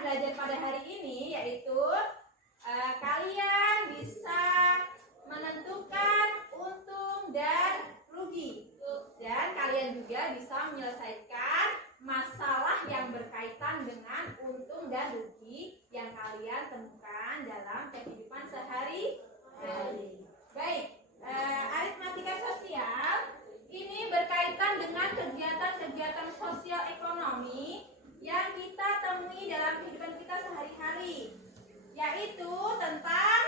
belajar pada hari ini yaitu kalian bisa menentukan untung dan rugi, dan kalian juga bisa menyelesaikan masalah yang berkaitan dengan untung dan rugi yang kalian temukan dalam kehidupan sehari-hari. Baik, aritmatika sosial ini berkaitan dengan kegiatan-kegiatan sosial ekonomi yang kita temui dalam kehidupan kita sehari-hari, yaitu tentang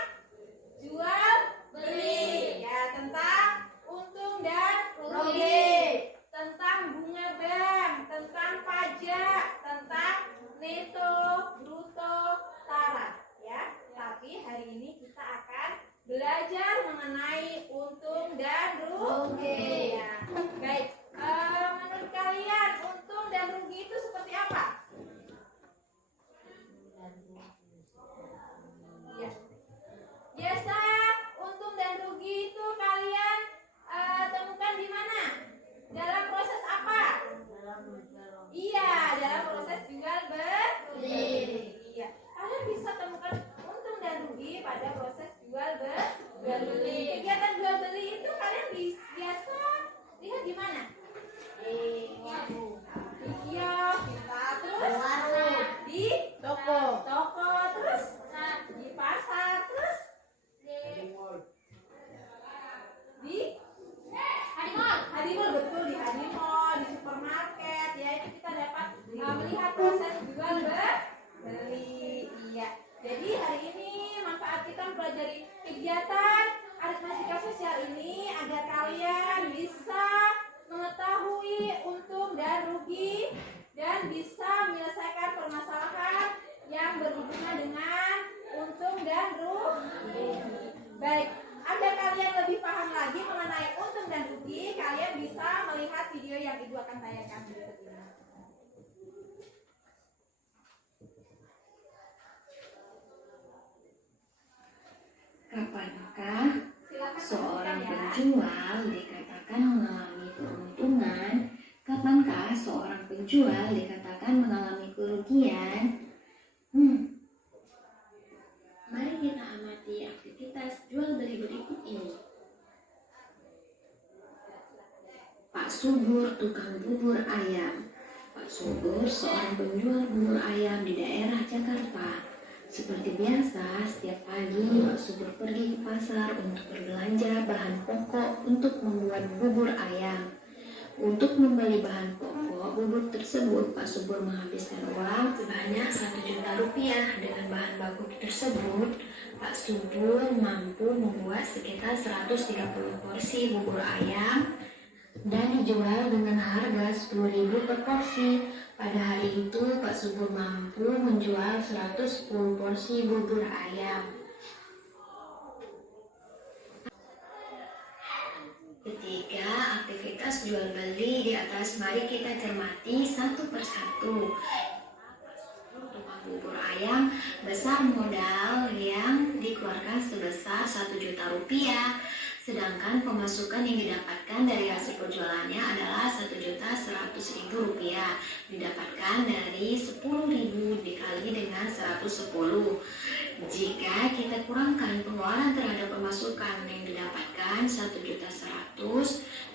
jual beli, ya, tentang untung dan rugi, tentang bunga bank, tentang pajak, tentang neto, bruto, tarat, ya. Tapi hari ini kita akan belajar mengenai untung dan rugi. Ya. Baik, menurut kalian untung dan rugi itu seperti apa? Ya. Biasa untung dan rugi itu kalian temukan di mana? Dalam proses apa? Iya, dalam proses jual beli. Iya, kalian bisa temukan untung dan rugi pada proses jual beli. Kegiatan jual beli itu kalian biasa lihat di mana? Di kios, terus di toko, terus di pasar, terus di Hadimall, betul, di Hadimall, di supermarket, ya, itu kita dapat melihat proses jual beli. Iya. Jadi hari ini manfaat kita mempelajari kegiatan aritmatika sosial ini agar kalian bisa mengetahui untung dan rugi dan bisa menyelesaikan permasalahan yang berhubungan dengan untung dan rugi. Baik, agar kalian lebih paham lagi mengenai untung dan rugi, kalian bisa melihat video yang Ibu akan tayangkan berikut ini. Kapankah seorang penjual dikatakan mengalami keuntungan? Kapankah seorang penjual dikatakan mengalami kerugian? Mari kita amati aktivitas jual beli berikut ini. Pak Subur, tukang bubur ayam. Pak Subur seorang penjual bubur ayam di daerah Jakarta. Seperti biasa, setiap pagi Pak Subur pergi ke pasar untuk berbelanja bahan pokok untuk membuat bubur ayam. Untuk membeli bahan pokok bubur tersebut, Pak Subur menghabiskan uang sebanyak 1 juta rupiah. Dengan bahan baku tersebut, Pak Subur mampu membuat sekitar 130 porsi bubur ayam dan dijual dengan harga 10.000 per porsi. Pada hari itu, Pak Subur mampu menjual 110 porsi bubur ayam. Ketiga, aktivitas jual beli di atas mari kita cermati satu persatu. Tukang bubur ayam besar modal yang dikeluarkan sebesar 1 juta rupiah. Sedangkan pemasukan yang didapatkan dari hasil penjualannya adalah 1.100.000 rupiah. Didapatkan dari 10.000 dikali dengan 110. Jika kita kurangkan pengeluaran terhadap pemasukan yang didapatkan 1.100.000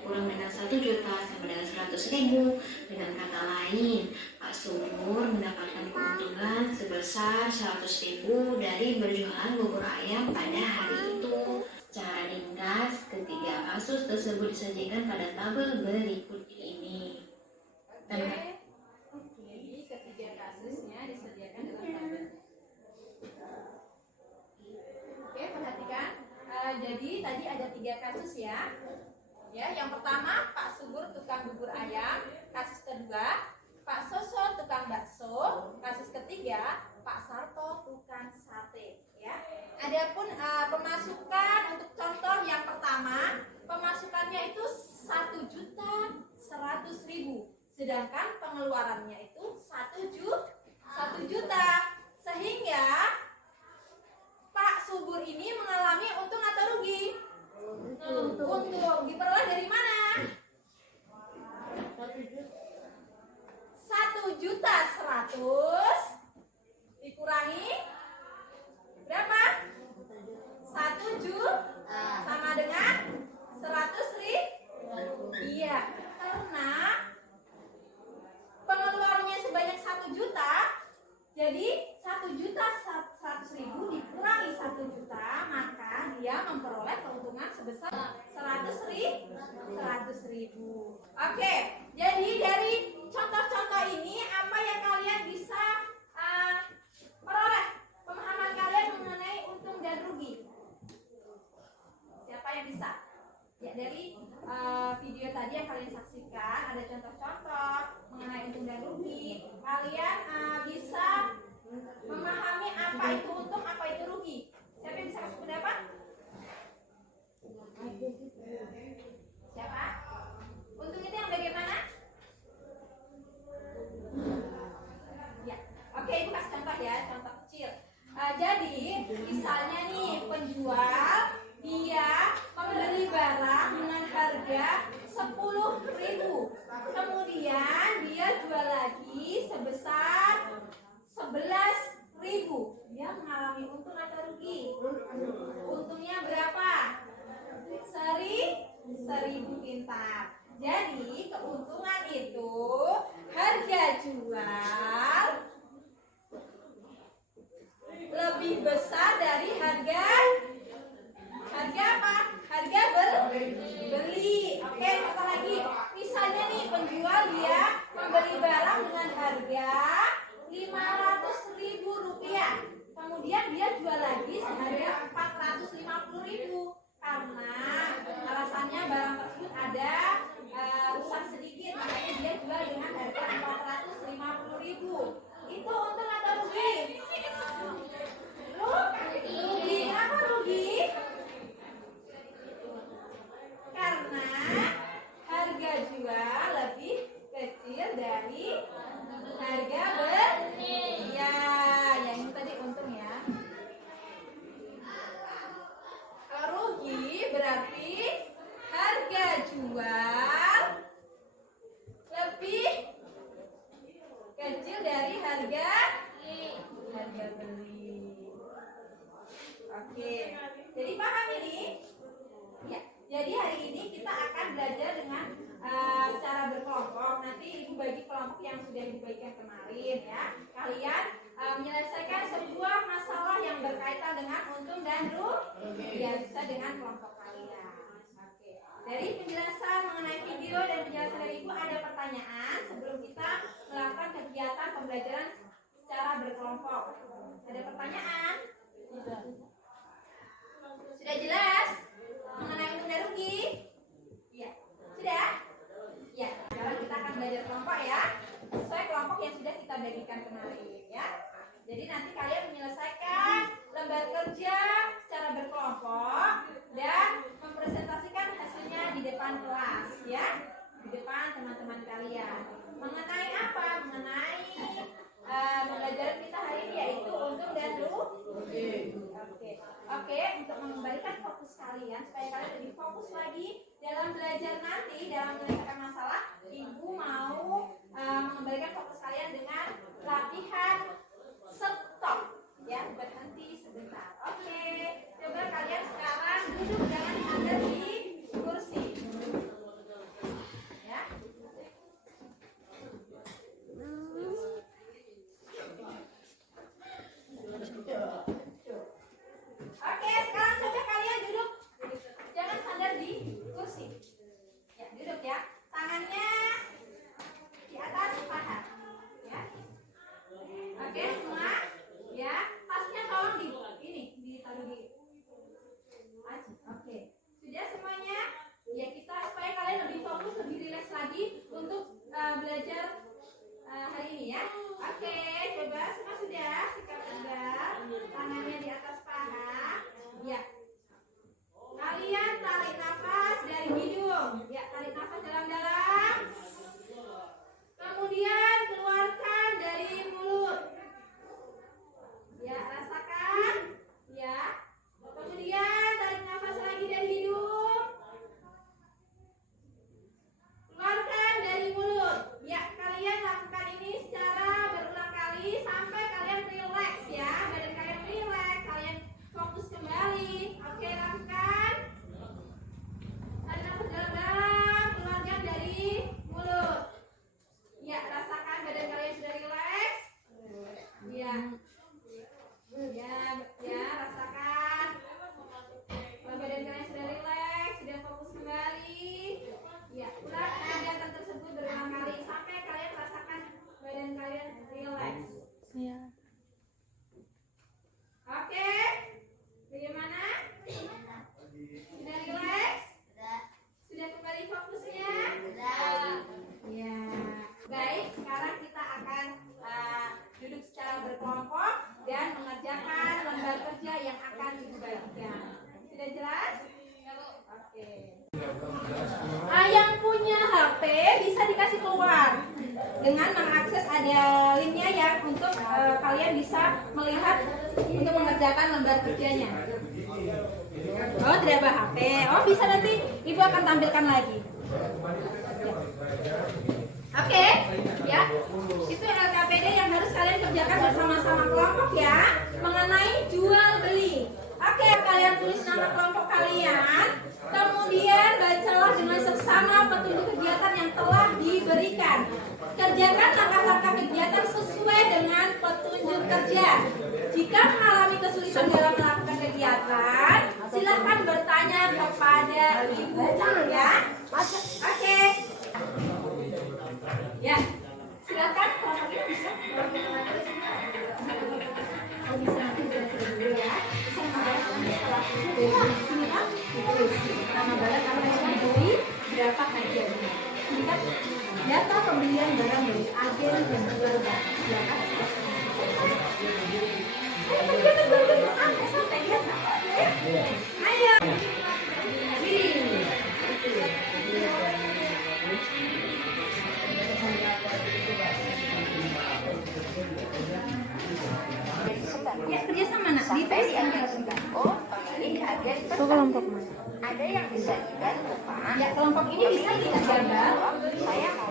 kurang dengan 1 juta sama dengan 100.000. Dengan kata lain, Pak Subur mendapatkan keuntungan sebesar 100.000 dari berjualan bubur ayam pada hari itu. Secara ringkas, ketiga kasus tersebut disajikan pada tabel berikut ini. Oke, ketiga kasusnya disediakan dalam tabel. Oke, perhatikan. Jadi tadi ada 3 kasus ya. Ya, yang pertama Pak Subur tukang bubur ayam. Kasus kedua Pak Soso tukang bakso. Kasus ketiga Pak Sarto tukang sate. Ya. Adapun pemasukan untuk contoh yang pertama, pemasukannya itu 1.100.000, sedangkan pengeluarannya itu 1 juta. Sehingga Pak Subur ini mengalami untung atau rugi? Untung. Diperoleh dari mana? 1.100.000 Jadi 1.100.000 dikurangi 1 juta, maka dia memperoleh keuntungan sebesar 100.000. Oke, jadi dari contoh-contoh ini apa yang kalian bisa peroleh pemahaman kalian mengenai untung dan rugi? Siapa yang bisa? Ya, dari video tadi yang kalian saksikan ada contoh-contoh mengenai untung dan rugi. Kalian bisa memahami apa itu untung, apa itu rugi. Siapa yang bisa kasih pendapat? Siapa? Untung itu yang bagaimana? Ya, oke, ibu kasih contoh ya, contoh kecil. Jadi misalnya nih penjual dia membeli barang dengan harga 10.000, kemudian dia jual lagi sebesar 11.000. Dia mengalami untung atau rugi? Untungnya berapa? 1.000 kintal. Jadi keuntungan itu harga jual lebih besar dari harga apa? Harga beli. Oke, contoh lagi. Misalnya nih penjual dia membeli barang dengan harga 500.000 rupiah. Kemudian dia jual lagi seharga 450.000 karena alasannya barang tersebut ada rusak sedikit, makanya dia jual dengan harga 450.000. Itu untung atau rugi? Rugi. Kenapa rugi? Karena harga jual lebih kecil dari harga beli. Ya, yang ini tadi untung ya. Kalau rugi berarti harga jual lebih kecil dari harga beli. Oke, jadi paham ini? Ya. Jadi hari ini kita akan belajar dengan secara berkelompok. Nanti ibu bagi kelompok yang sudah ibu bagikan kemarin ya. Kalian menyelesaikan sebuah masalah yang berkaitan dengan untung dan rugi. Ya, bisa dengan kelompok kalian. Oke. Dari penjelasan mengenai video dan penjelasan dari ibu ada pertanyaan sebelum kita melakukan kegiatan pembelajaran secara berkelompok. Ada pertanyaan? Sudah jelas mengenai untung dan rugi? Iya. Sudah? Ya. Sekarang kita akan belajar kelompok ya. Sesuai kelompok yang sudah kita bagikan kemarin ya. Jadi nanti kalian menyelesaikan lembar kerja secara berkelompok dan mempresentasikan hasilnya di depan kelas ya. Di depan teman-teman kalian. Mengenai apa? Mengenai pembelajaran kita hari ini yaitu untung dan rugi. Oke, untuk mengembalikan fokus kalian supaya kalian lebih fokus lagi dalam belajar nanti dalam menyelesaikan masalah, ibu mau mengembalikan fokus kalian dengan latihan stop ya, berhenti sebentar. Oke, coba kalian sekarang duduk dengan ada di kursi ya. Oke, sekarang coba kalian duduk. Jangan sandar di kursi. Ya, duduk ya. Tangannya di atas paha. Ya. Oke, semua. Ya, tasnya tolong ditaruh di aji. Oke. Sudah semuanya? Ya, kita supaya kalian lebih fokus, lebih rileks lagi untuk belajar hari ini ya. Oke, coba semua sudah sikap tegak, tangannya di atas paha. Ya. Kalian tarik nafas dari hidung. Ya, tarik nafas dalam-dalam. Kemudian keluarkan dari mulut. melihat untuk mengerjakan lembar kerjanya. Oh, tidak bawa HP. Oh, bisa nanti Ibu akan tampilkan lagi. Oke, ya. Itu LKPD yang harus kalian kerjakan bersama-sama kelompok ya, mengenai jual beli. Oke, kalian tulis nama kelompok kalian. Kemudian bacalah dengan seksama petunjuk kegiatan yang telah diberikan. Kerjakan langkah-langkah kegiatan sesuai dengan petunjuk kerja. Jika mengalami kesulitan dalam melakukan kegiatan, silahkan bertanya kepada ibu ya. Oke. Ya, silakan kalau ini bisa. Oh, bisa nanti dulu ya. Bisa setelah ini kan ditulis nama barang apa yang dibeli, berapa harganya. Ini kan data pembelian barang dari agen dan jual barang. Silakan. Ayo, santai biasa. Ayo. Ya, kerja sama nak. Sampai dianggap oh, pemilih agen kelompok mana? ada yang bisa dibantu Pak. Ya, kelompok ini bisa kita gambar. Saya mau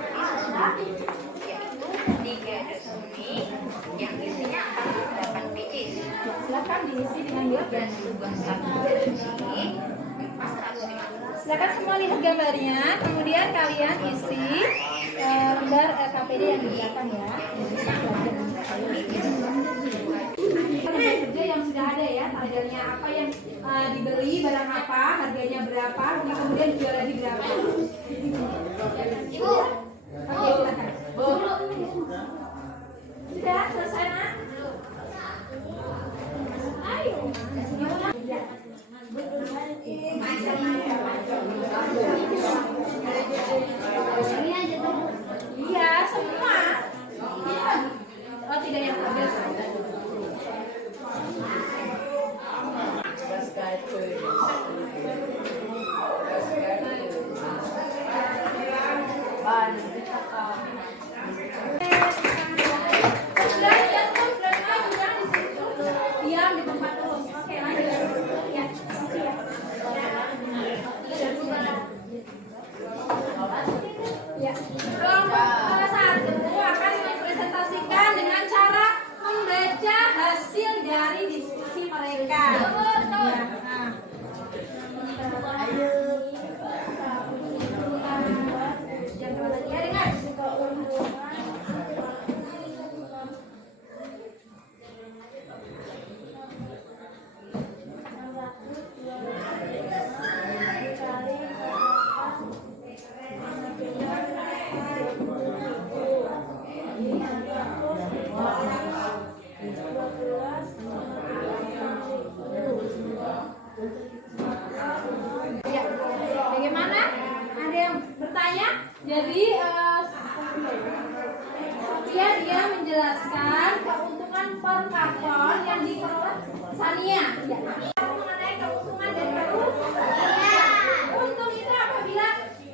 pilih yaitu 3 resmi yang isinya 48 biji Ya, silakan diisi dengan dan juga 1 biji 450. Silakan semua lihat gambarnya, kemudian kalian isi lembar KPD yang digunakan ya. Kerja yang sudah ada ya, harganya apa yang dibeli, barang apa, harganya berapa, kemudian jual lagi berapa. Ibu, oke silakan. Sudah selesai nak? Ayo. Iya, semua. Oh, tidak yang ambil. Diam di tempat terus. Oke, lanjut. Ya. Ya. Kelompok satu akan mempresentasikan dengan cara membaca hasil dari diskusi mereka. Ya, dengar. Ya, bagaimana? Ada yang bertanya? Jadi, dia menjelaskan keuntungan per karton yang dikelola Sania. Ya. Mengenai keuntungan dari untung itu apabila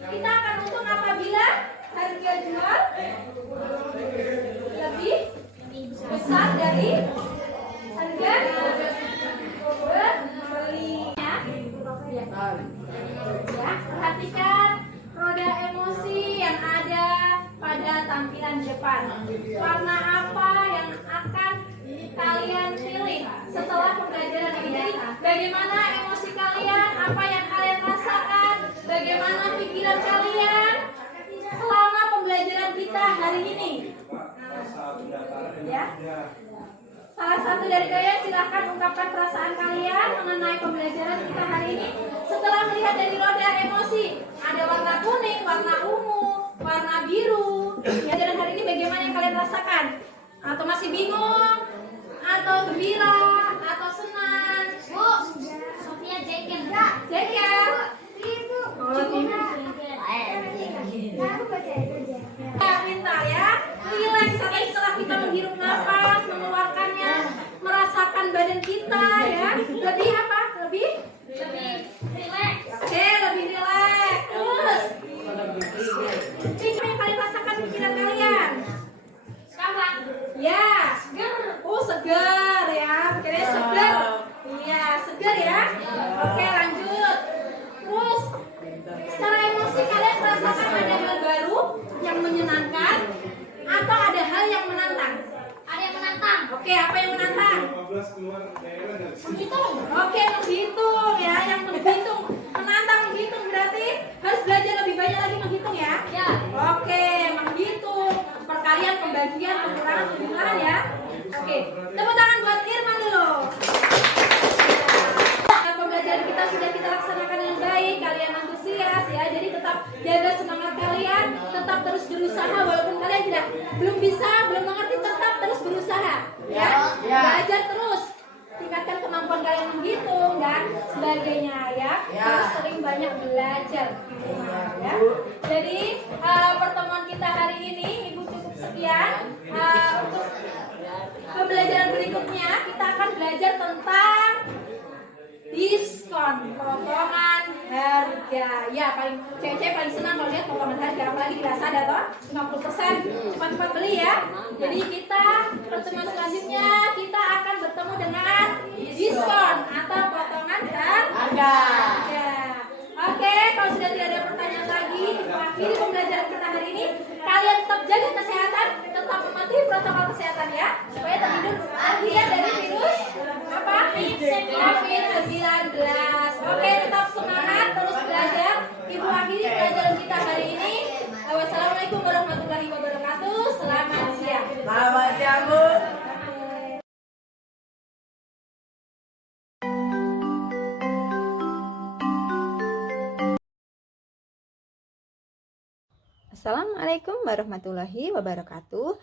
kita akan untung apabila harga jual lebih besar dari harga belinya. Ya, perhatikan roda emosi yang ada pada tampilan depan. Warna apa yang akan kalian pilih setelah pembelajaran ini? Jadi, bagaimana emosi kalian? Apa yang kalian rasakan? Bagaimana pikiran kalian selama pembelajaran kita hari ini? Ya. Salah satu dari kalian silahkan ungkapkan perasaan kalian mengenai pembelajaran kita hari ini setelah melihat dari roda emosi. Ada warna kuning, warna ungu, warna biru. Pembelajaran hari ini bagaimana yang kalian rasakan? Atau masih bingung? Atau gembira? Atau senang? Bu, Sofia jengkel. Jengkel? Oh, ya, pintar ya. Relax setelah kita menghirup nafas, mengeluarkannya, merasakan badan kita ya. Lebih apa? Lebih relax. Oke, lebih relax. Terus. Apa yang kalian rasakan pikiran kalian? Sekarang. Ya. Segar. Oh, segar. Clear ya? Oke, lanjut. Terus secara emosi kalian merasakan ada hal baru yang menyenangkan atau ada hal yang menantang? Ada yang menantang. Oke, apa yang menantang? Menghitung. Oke, menghitung ya, yang menghitung. Menantang menghitung berarti harus belajar lebih banyak lagi menghitung ya? Ya. Oke, menghitung. Perkalian, pembagian, pengurangan, penjumlahan ya. Oke, tepuk tangan buat Irman dulu. Pembelajaran kita sudah kita laksanakan dengan baik, kalian antusias ya. Jadi tetap jaga semangat kalian, tetap terus berusaha walaupun kalian belum bisa, belum mengerti, tetap terus berusaha ya. Belajar terus, tingkatkan kemampuan kalian menghitung dan sebagainya ya. Harus sering banyak belajar ya. Jadi pertemuan kita hari ini Ibu cukup sekian. Untuk pembelajaran berikutnya kita akan belajar tentang diskon, potongan harga. Ya, paling cewek paling senang kalau lihat potongan harga, apalagi di Lazada toh 50%, cepat-cepat beli ya. Jadi kita pertemuan selanjutnya kita akan bertemu dengan diskon atau potongan harga. Oke, kalau sudah tidak ada pertanyaan lagi, kita akhiri pembelajaran kita hari ini. Kalian tetap jaga kesehatan, tetap mematuhi protokol kesehatan ya, supaya terhindar dari virus COVID-19. Oke, tetap semangat, terus belajar. Ibu akhiri pelajaran kita hari ini. Wassalamualaikum warahmatullahi wabarakatuh. Selamat siang. Selamat siang, Bu. Assalamualaikum warahmatullahi wabarakatuh.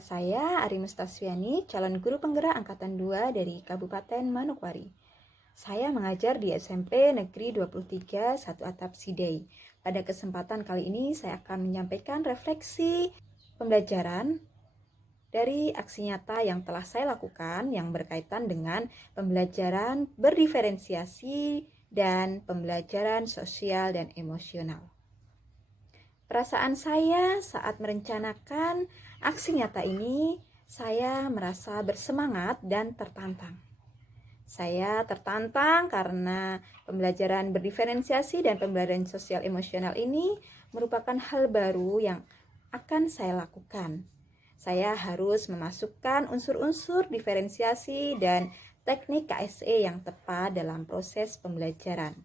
Saya Arinus Tasviani, calon guru penggerak angkatan 2 dari Kabupaten Manokwari. Saya mengajar di SMP Negeri 23 1 Atap Sidai. Pada kesempatan kali ini saya akan menyampaikan refleksi pembelajaran dari aksi nyata yang telah saya lakukan yang berkaitan dengan pembelajaran berdiferensiasi dan pembelajaran sosial dan emosional. Perasaan saya saat merencanakan aksi nyata ini, saya merasa bersemangat dan tertantang. Saya tertantang karena pembelajaran berdiferensiasi dan pembelajaran sosial emosional ini merupakan hal baru yang akan saya lakukan. Saya harus memasukkan unsur-unsur diferensiasi dan teknik KSE yang tepat dalam proses pembelajaran.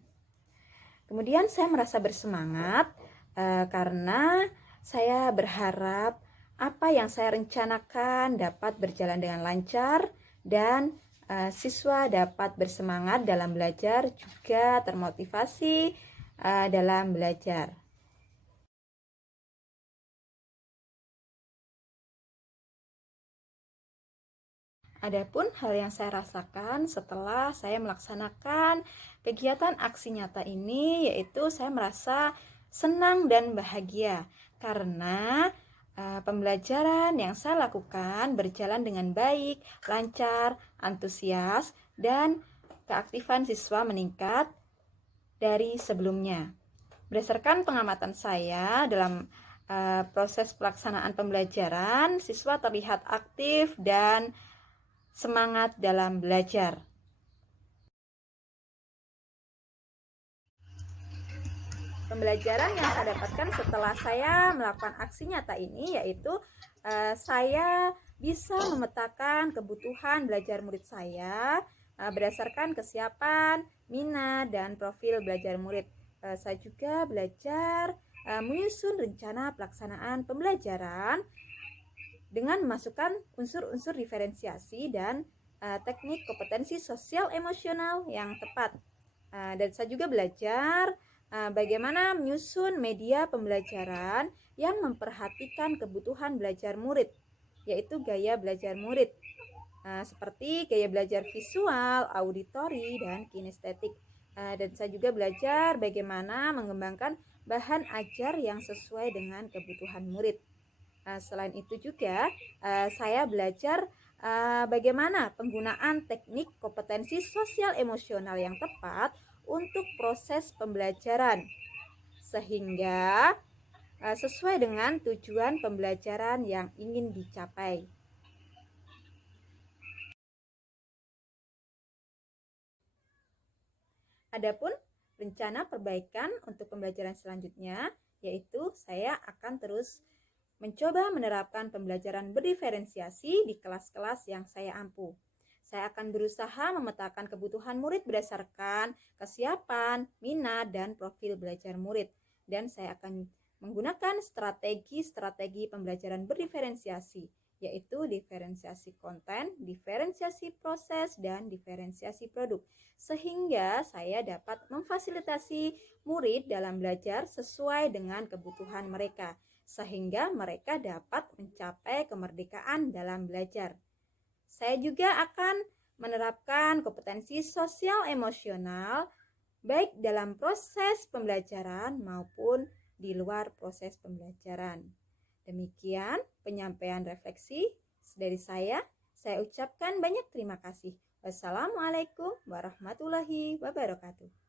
Kemudian saya merasa bersemangat karena saya berharap apa yang saya rencanakan dapat berjalan dengan lancar dan siswa dapat bersemangat dalam belajar, juga termotivasi dalam belajar. Adapun hal yang saya rasakan setelah saya melaksanakan kegiatan aksi nyata ini, yaitu saya merasa senang dan bahagia karena pembelajaran yang saya lakukan berjalan dengan baik, lancar, antusias, dan keaktifan siswa meningkat dari sebelumnya. Berdasarkan pengamatan saya dalam proses pelaksanaan pembelajaran, siswa terlihat aktif dan semangat dalam belajar. Pembelajaran yang saya dapatkan setelah saya melakukan aksi nyata ini yaitu saya bisa memetakan kebutuhan belajar murid saya berdasarkan kesiapan, minat, dan profil belajar murid. Saya juga belajar menyusun rencana pelaksanaan pembelajaran dengan memasukkan unsur-unsur diferensiasi dan teknik kompetensi sosial emosional yang tepat. Dan saya juga belajar bagaimana menyusun media pembelajaran yang memperhatikan kebutuhan belajar murid, yaitu gaya belajar murid, seperti gaya belajar visual, auditori, dan kinestetik. Dan saya juga belajar bagaimana mengembangkan bahan ajar yang sesuai dengan kebutuhan murid. Selain itu juga saya belajar bagaimana penggunaan teknik kompetensi sosial emosional yang tepat untuk proses pembelajaran sehingga sesuai dengan tujuan pembelajaran yang ingin dicapai. Adapun rencana perbaikan untuk pembelajaran selanjutnya, yaitu saya akan terus mencoba menerapkan pembelajaran berdiferensiasi di kelas-kelas yang saya ampu. Saya akan berusaha memetakan kebutuhan murid berdasarkan kesiapan, minat, dan profil belajar murid. Dan saya akan menggunakan strategi pembelajaran berdiferensiasi, yaitu diferensiasi konten, diferensiasi proses, dan diferensiasi produk. Sehingga saya dapat memfasilitasi murid dalam belajar sesuai dengan kebutuhan mereka, sehingga mereka dapat mencapai kemerdekaan dalam belajar. Saya juga akan menerapkan kompetensi sosial emosional baik dalam proses pembelajaran maupun di luar proses pembelajaran. Demikian penyampaian refleksi dari saya. Saya ucapkan banyak terima kasih. Wassalamualaikum warahmatullahi wabarakatuh.